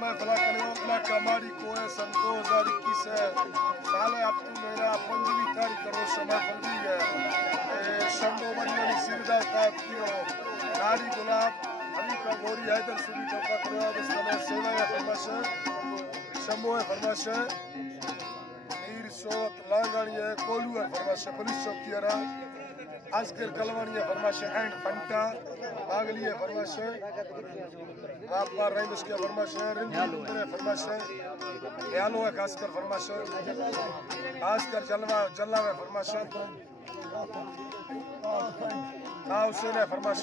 महफिल करो इलाका माड़ी को है सन 2021 है साल अब तू मेरा 5वीं तारीख रोज महफिल भी है शंभो बड़ी सिरदा ताब कियो नारी गुलाब अली का गोरी हैदर सुबी चौका करो बस समय सेवा है फरमाश शंभो है फरमाश नीर सोत लांगानी है कोलू है फरमाश पुलिस चौकी है आजकल कलवानी है फरमाश एंड फंटा बागली है फरमाश आप पर रहीमस के फरमाश है रिंदू है फरमाश यालो है खासकर फरमाश खासकर जलवा जल्ला है फरमाश हाँ हुसैन है फरमाश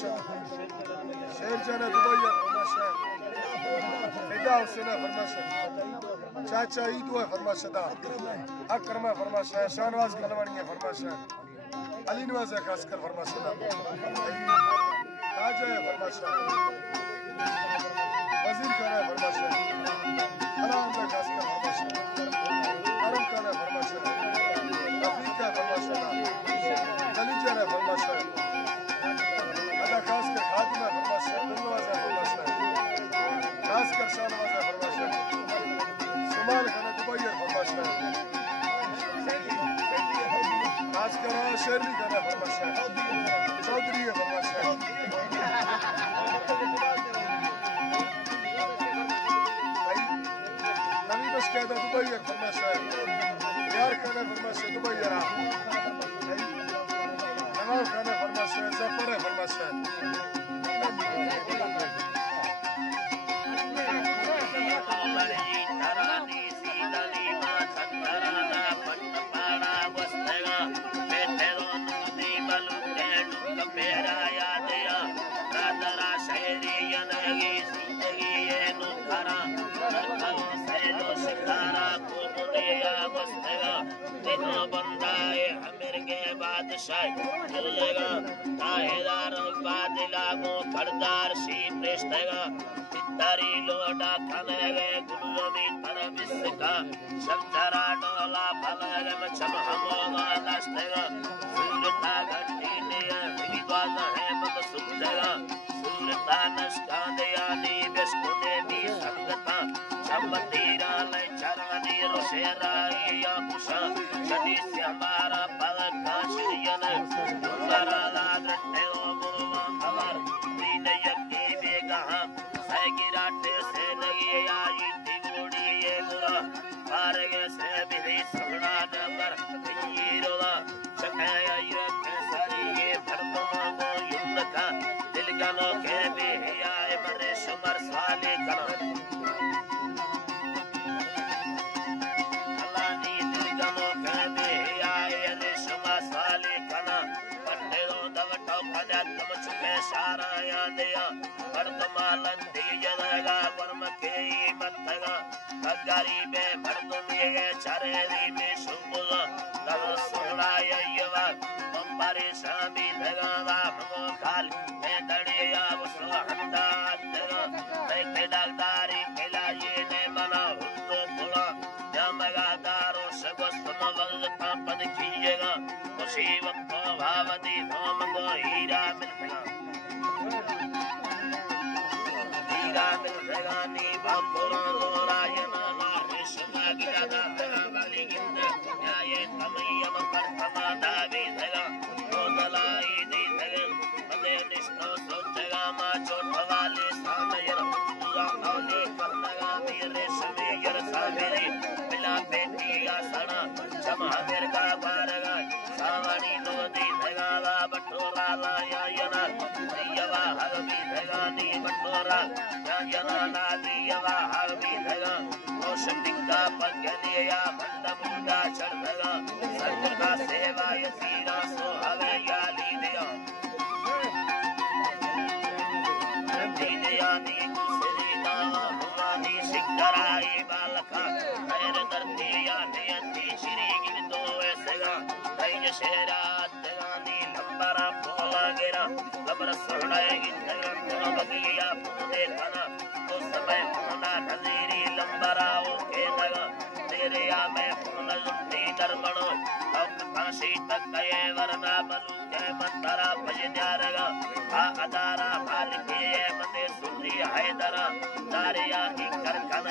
शेर जान है दुबई है फरमाश फिदा हुसैन है फरमाश चाचा ईदो है फरमाश दा अकरम है फरमाश शाहनवाज कलवानी है फरमाश अली नवाज है खासकर फरमाश ताज है फरमाश वजीर खान है फरमाश आराम है खासकर फरमाश आराम खान है फरमाश रफीक है फरमाश कलीजर है फरमाश अदा खासकर खातिम है फरमाश नवाज है फरमाश खासकर शाहनवाज है फरमाश सुमाल खान दुबई है फरमाश खासकर शेरली खान है फरमाश चौधरी है फरमाश नवी बस कहता दुबई है फरमाश यार खान है फरमाश दुबई है नवाब खान है फरमाश जफर है फरमाश खड़दार शी प्रेष्ठगा तारी लोडा खाने गुरुमी तरबिस्का शब्दरा डोला फलग मछम हमोगा दस्तगा सुरता घट्टी दिया विवाद है मत सुनगा सुरता नस्का दिया नी बेस्कुने नी संगता शब्दीरा ले चरनी रोशेरा या कुशा शदी से हमारा पद का श्रीयन दुबारा ला घट्टे ओ गुरुमा खबर दीन यज्ञ बेगा गिराटे से लगी आई तिगुड़ी ये गुरा पारगे से बिरी सुना नंबर हीरोला चकाया ये केसरी ये भरतमा को युद्ध का दिल गनो के भी आए मरे शुमर साले कना अल्लाह नी दिल गनो के भी आए रे शुमर साले कना पंडे दो दवटो कदा तुम चुके सारा याद या वर्तमान जगा वर्म के मतगा अगारी में भरतुमी के चरेरी में सुबुल तब सुना यवा पंपारे शामी भगवा मो काल में दड़िया वसहंदा दगा ते दागदारी खिलाए ने मना हुतो बुला जमगा दारो सबस्तम वलता पद कीएगा मुसीबत भावती धोम गो हीरा मिलगा मिलगानी बापुरा गोरायना नारिशमा गिरादा वाली गिंद न्याय तमयम परतमा दावी धगा कोदलाई दी धगे पदे निष्ठो सोचगा मा चोट वाले सामयर पूरा औले करनगा मेरे समेयर सामेरी मिला बेटी का सना जमा मेर का बारगा सावणी नदी धगा वा बटोरा लाया यना यवा हरबी धगा नी बटोरा जना नादी यवा हरबी धगा ओशतिका पगनिया मंद मुंडा चढ़ धगा सर्वदा सेवा यसीरा सो हवे याली दिया दियानी कुसरी नावा हुआनी सिकराई बालका खैर दर्दी यानी अंती श्री गिरदो ऐसेगा तैज शेरा दगानी लंबरा फोला गिरा लबर सोहड़ाएगी दगन बगिया फूदे खाना तो समय होना नजीरी लंबरा ओके दगा तेरे या मैं फोन लुट्टी दरबड़ो अब फांसी तक गए वरना बलू के मंदरा भज जाएगा आ अदारा मालिक ये मने सुनी हैदरा तारिया की करकन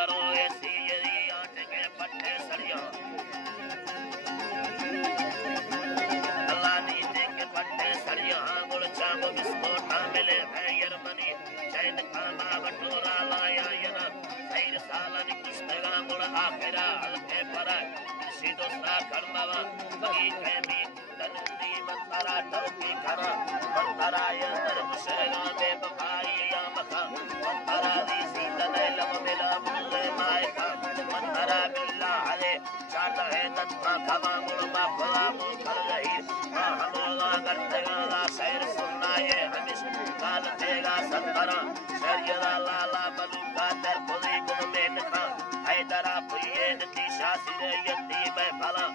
करो ऐसी यदि आटे के पट्टे सड़िया अल्लाह नीचे के पट्टे सड़िया गुड़ चांगो बिस्कुट ना मिले है यरमनी चैन खाना बटोरा लाया यना खैर साला निकुस्तगा गुड़ आखिरा हल्के पर किसी दूसरा करमावा बगी खेमी तनुदी मंतरा टोकी करा मंतरा यंदर मुशेगा बेबखाई या मखा मंतरा दी सीतने लब मिला मुल्ले मायका मंतरा बिल्ला हले चाटा है तत्मा खवा मुड़मा फला मुखर रही हमोगा करतेगा शहर सुनना ये हमिश काल देगा संतरा शरीरा लाला बलूका दर खुदी गुण में नखा हैदरा पुये नती शासिर यती में फला